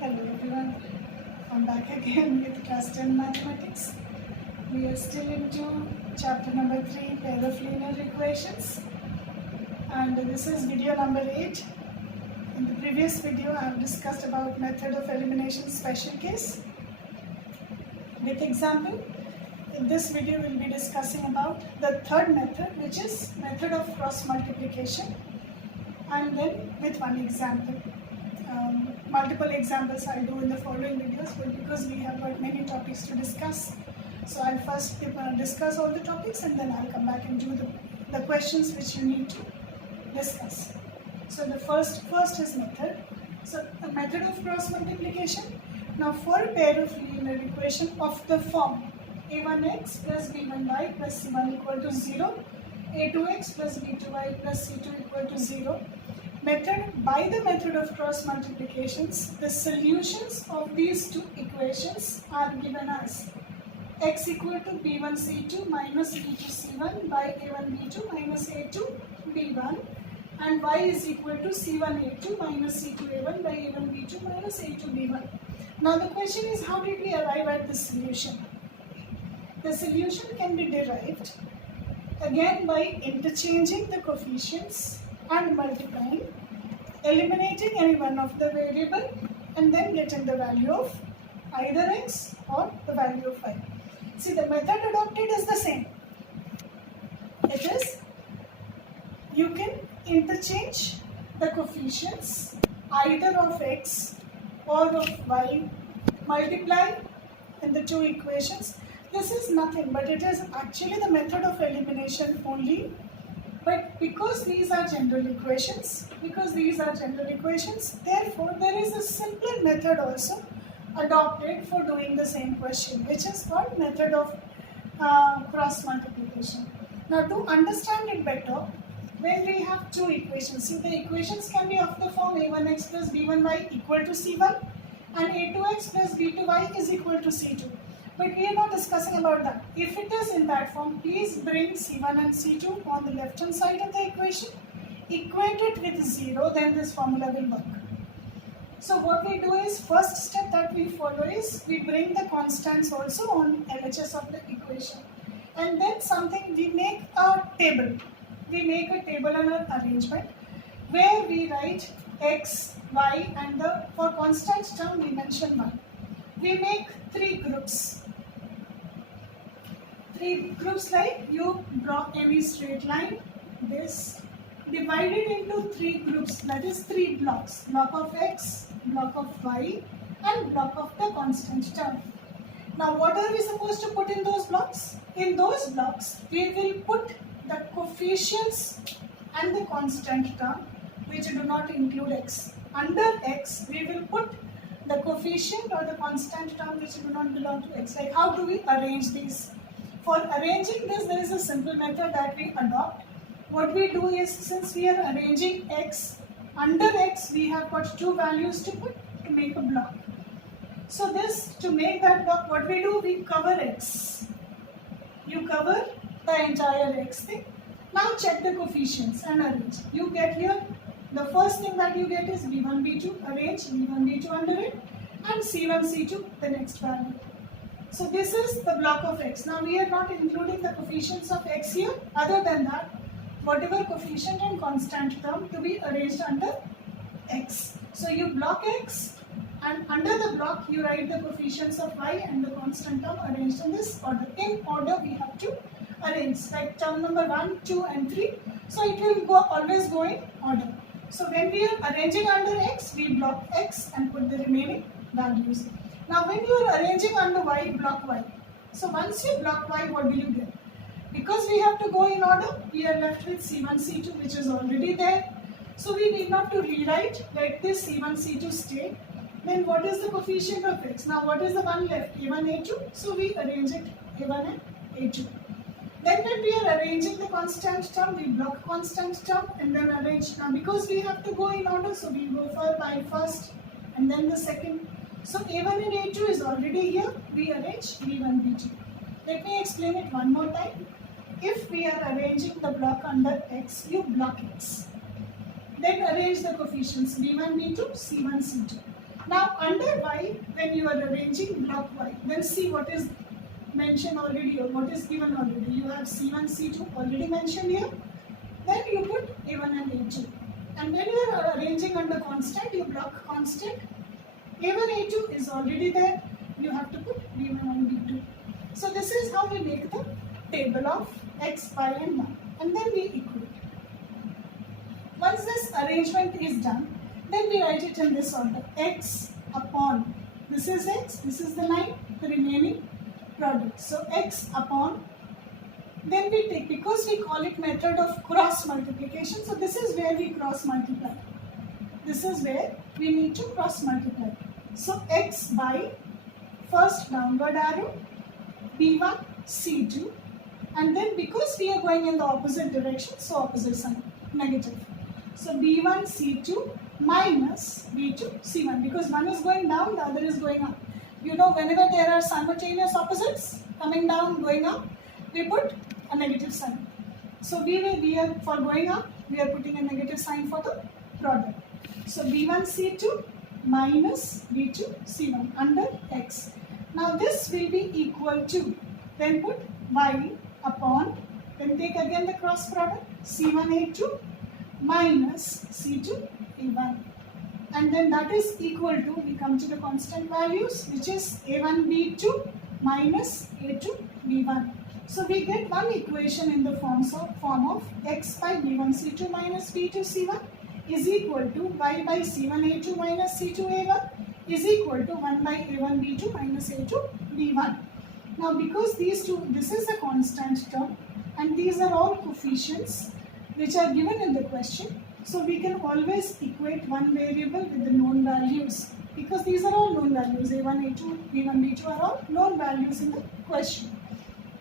Hello everyone, I'm back again with class 10 mathematics. We are still into chapter number 3, pair of linear equations, and this is video number 8. In the previous video I have discussed about method of elimination special case with example. In this video we'll be discussing about the third method, which is method of cross multiplication, and then with one example. Multiple examples I'll do in the following videos, but because we have got many topics to discuss, so I'll first discuss all the topics and then I'll come back and do the questions which you need to discuss. So the first is method. So a method of cross multiplication. Now for a pair of linear equation of the form a1x plus b1y plus c1 equal to 0, a2x plus b2y plus c2 equal to 0, by the method of cross multiplications, the solutions of these two equations are given as x equal to b1c2 minus b2c1 by a1b2 minus a2b1, and y is equal to c1a2 minus c2a1 by a1b2 minus a2b1. Now the question is, how did we arrive at this solution? The solution can be derived again by interchanging the coefficients and multiplying, eliminating any one of the variable, and then getting the value of either x or the value of y. See, the method adopted is the same. It is, you can interchange the coefficients either of x or of y, multiply in the two equations. This is nothing but it is actually the method of elimination only. But because these are general equations, therefore there is a simpler method also adopted for doing the same question, which is called method of cross multiplication. Now to understand it better, when we have two equations, see, the equations can be of the form a1x plus b1y equal to c1 and a2x plus b2y is equal to c2. But we are not discussing about that. If it is in that form, please bring c1 and c2 on the left hand side of the equation, equate it with 0, then this formula will work. So what we do is, first step that we follow is, we bring the constants also on LHS of the equation. And then we make a table. We make a table and an arrangement where we write x, y, and for constant term we mention 1. We make three groups. Like you draw any straight line, this, divided into three groups, that is three blocks, block of x, block of y, and block of the constant term. Now what are we supposed to put in those blocks? In those blocks we will put the coefficients and the constant term which do not include x. Under x we will put the coefficient or the constant term which do not belong to x. Like, how do we arrange these? For arranging this, there is a simple method that we adopt. What we do is, since we are arranging x, under x we have got two values to put to make a block. So this, to make that block, what we do, we cover x. You cover the entire x thing. Now check the coefficients and arrange. You get here, the first thing that you get is b1, b2, arrange b1, b2 under it, and c1, c2, the next value. So this is the block of x. Now we are not including the coefficients of x here. Other than that, whatever coefficient and constant term to be arranged under x. So you block x, and under the block you write the coefficients of y and the constant term arranged in this order. In order we have to arrange, like term number 1, 2 and 3. So it will always go in order. So when we are arranging under x, we block x and put the remaining values. Now when you are arranging under y, block y. So once you block y, what do you get? Because we have to go in order, we are left with c1, c2 which is already there. So we need not to rewrite, let this c1, c2 stay. Then what is the coefficient of x? Now what is the one left? a1, a2. So we arrange it a1 and a2. Then when we are arranging the constant term, we block constant term and then arrange. Now because we have to go in order, so we go for by first and then the second. So a1 and a2 is already here, we arrange b1, b2. Let me explain it one more time. If we are arranging the block under x, you block x. Then arrange the coefficients b1, b2, c1, c2. Now under y, when you are arranging block y, then see what is mentioned already or what is given already. You have C1, C2 already mentioned here. Then you put A1 and A2. And when you are arranging under constant, you block constant. A1, A2 is already there. You have to put B1 and B2. So this is how we make the table of x, y and 1. And then we equate. Once this arrangement is done, then we write it in this order. X upon, this is x, this is the line, the remaining product. So x upon, then we take, because we call it method of cross multiplication, so this is where we cross multiply. This is where we need to cross multiply. So x by first downward arrow, b1, c2, and then because we are going in the opposite direction, so opposite sign, negative. So b1, c2 minus b2, c1, because one is going down, the other is going up. You know, whenever there are simultaneous opposites coming down, going up, we put a negative sign. So we are for going up, we are putting a negative sign for the product. So b1 c2 minus b2 c1 under x. Now this will be equal to, then put y upon, then take again the cross product, c1 a2 minus c2 a1. And then that is equal to, we come to the constant values, which is a1 b2 minus a2 b1. So we get one equation in the form of x by b1 c2 minus b2 c1 is equal to y by c1 a2 minus c2 a1 is equal to 1 by a1 b2 minus a2 b1. Now because these two, this is a constant term and these are all coefficients which are given in the question. So we can always equate one variable with the known values, because these are all known values. A1, A2, B1, B2 are all known values in the question.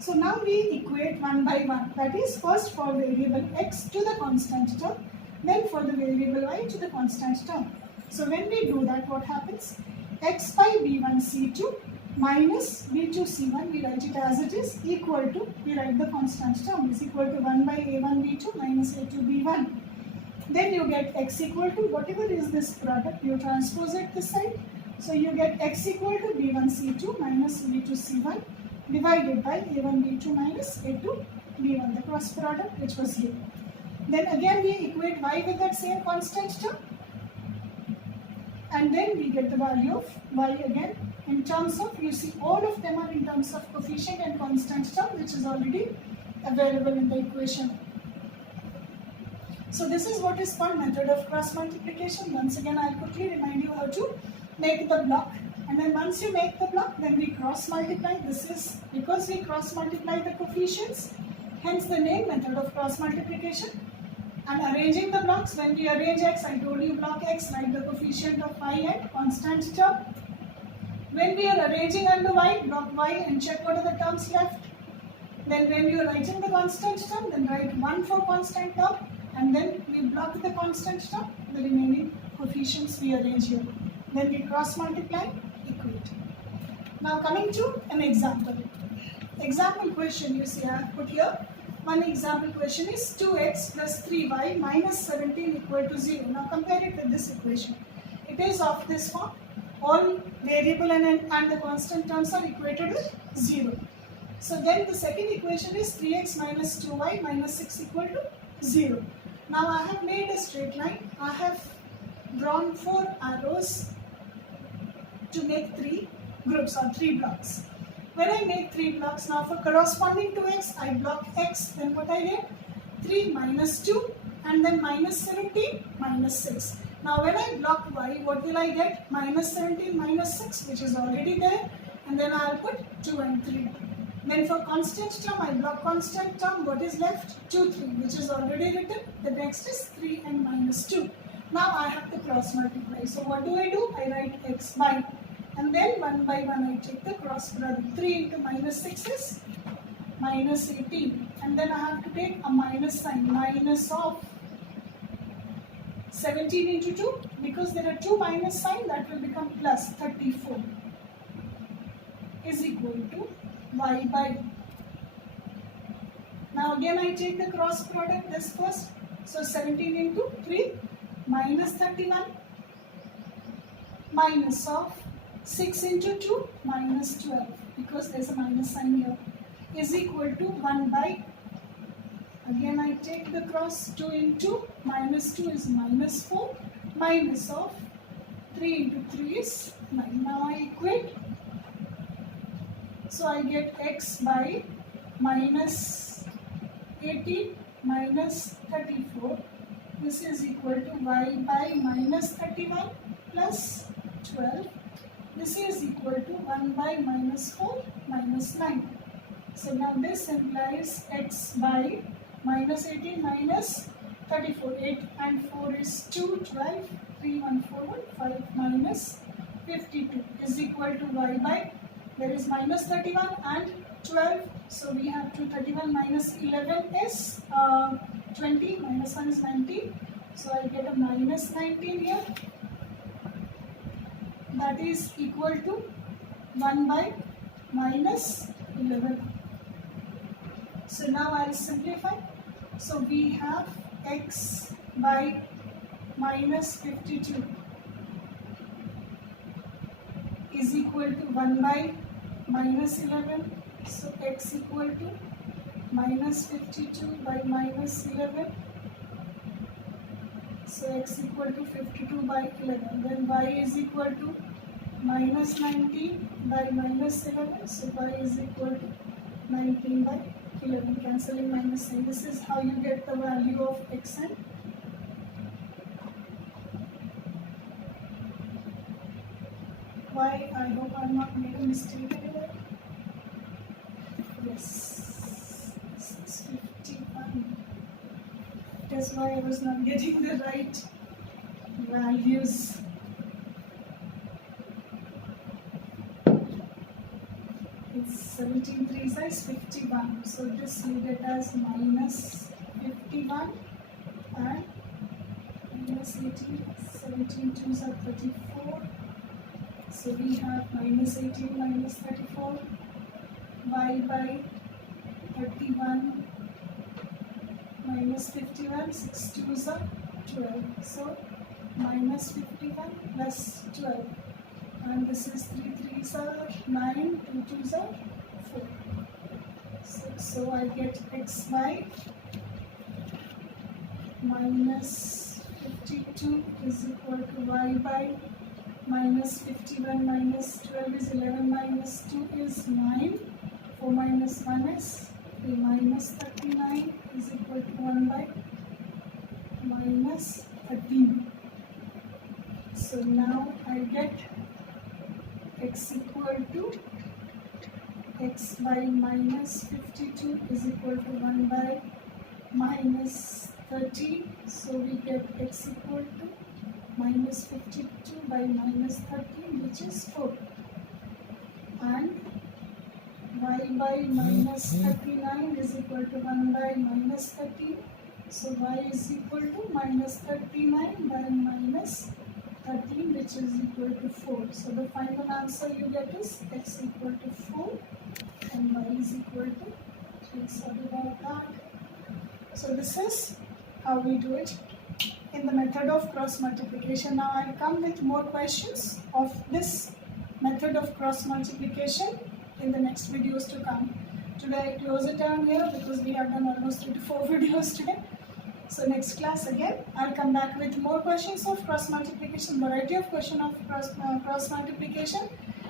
So now we equate one by one. That is first for variable x to the constant term, then for the variable y to the constant term. So when we do that, what happens? X by B1 C2 minus B2 C1, we write it as it is, equal to, we write the constant term, is equal to 1 by A1 B2 minus A2 B1. Then you get x equal to, whatever is this product, you transpose it this side. So you get x equal to b1 c2 minus b2 c1 divided by a1 b2 minus a2 b1, the cross product which was given. Then again we equate y with that same constant term. And then we get the value of y again in terms of, you see all of them are in terms of coefficient and constant term, which is already available in the equation. So this is what is called method of cross multiplication. Once again, I'll quickly remind you how to make the block. And then once you make the block, then we cross multiply. This is because we cross multiply the coefficients, hence the name method of cross multiplication. And arranging the blocks, when we arrange x, I told you block x, write the coefficient of y and constant term. When we are arranging under y, block y and check what are the terms left. Then when you are writing the constant term, then write 1 for constant term. And then we block the constant term, the remaining coefficients we arrange here. Then we cross multiply, equate. Now coming to an example. Example question, you see I have put here. One example question is 2x plus 3y minus 17 equal to 0. Now compare it with this equation. It is of this form. All variable and the constant terms are equated with 0. So then the second equation is 3x minus 2y minus 6 equal to 0. Now I have made a straight line. I have drawn 4 arrows to make 3 groups or 3 blocks. When I make 3 blocks, now for corresponding to x, I block x, then what I get? 3 minus 2 and then minus 17 minus 6. Now when I block y, what will I get? Minus 17 minus 6, which is already there, and then I will put 2 and 3. Then for constant term, I block constant term. What is left? 2, 3, which is already written. The next is 3 and minus 2. Now I have to cross multiply. So what do? I write x by. And then 1 by 1 I take the cross product. 3 into minus 6 is minus 18. And then I have to take a minus sign. Minus of 17 into 2. Because there are 2 minus sign, that will become plus 34. Is equal to y by. Now again I take the cross product, this first. So 17 into 3 minus 31 minus of 6 into 2 minus 12, because there is a minus sign here, is equal to 1 by, again I take the cross, 2 into minus 2 is minus 4, minus of 3 into 3 is 9. Now I equate. So I get x by minus 18 minus 34. This is equal to y by minus 31 plus 12. This is equal to 1 by minus 4 minus 9. So now this implies x by minus 18 minus 34. 8 and 4 is 2, 12, 3, 1, 4, 1, 5 minus 52 is equal to y by, there is minus 31 and 12. So we have to 31 minus 11 is 20, minus 1 is 19. So I get a minus 19 here. That is equal to 1 by minus 11. So now I will simplify. So we have x by minus 52 is equal to 1 by minus 11. So x equal to minus 52 by minus 11. So x equal to 52 by 11. Then y is equal to minus 19 by minus 11. So y is equal to 19 by 11. Cancelling minus sign. This is how you get the value of x and y. I hope I am not making a mistake anywhere. Yes, this is 51. That's why I was not getting the right values. It's 17 3 is 51. So this you get as minus 51 and minus 18. 17 2s are 34. So we have minus 18 minus 34. Y by 31 minus 51, 6 2s are 12. So minus 51 plus 12. And this is 3 3s are 9, 2 2s are 4. So I get x by minus 52 is equal to y by minus 51 minus 12 is 11 minus 2 is 9. 4 minus 1 is 3 minus 39 is equal to 1 by minus 13. So now I get x equal to x by minus 52 is equal to 1 by minus 13. So we get x equal to minus 52 by minus 13, which is 4. And y by minus 39 is equal to 1 by minus 13. So y is equal to minus 39 by minus 13, which is equal to 4. So the final answer you get is x equal to 4 and y is equal to 3. Sorry about that. So this is how we do it in the method of cross multiplication. Now I will come with more questions of this method of cross multiplication in the next videos to come. Today I close it down here because we have done almost 3 to 4 videos today. So next class again I'll come back with more questions of cross multiplication, variety of question of cross multiplication,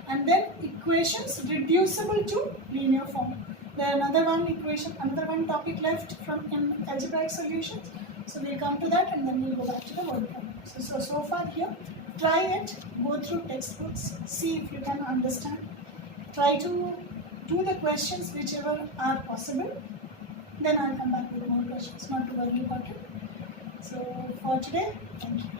and then equations reducible to linear form. There are another one topic left from algebraic solutions. So we'll come to that and then we'll go back to the word problem. So far here, try it, go through textbooks, see if you can understand. Try to do the questions whichever are possible. Then I'll come back with more questions, not to worry about it. So for today, thank you.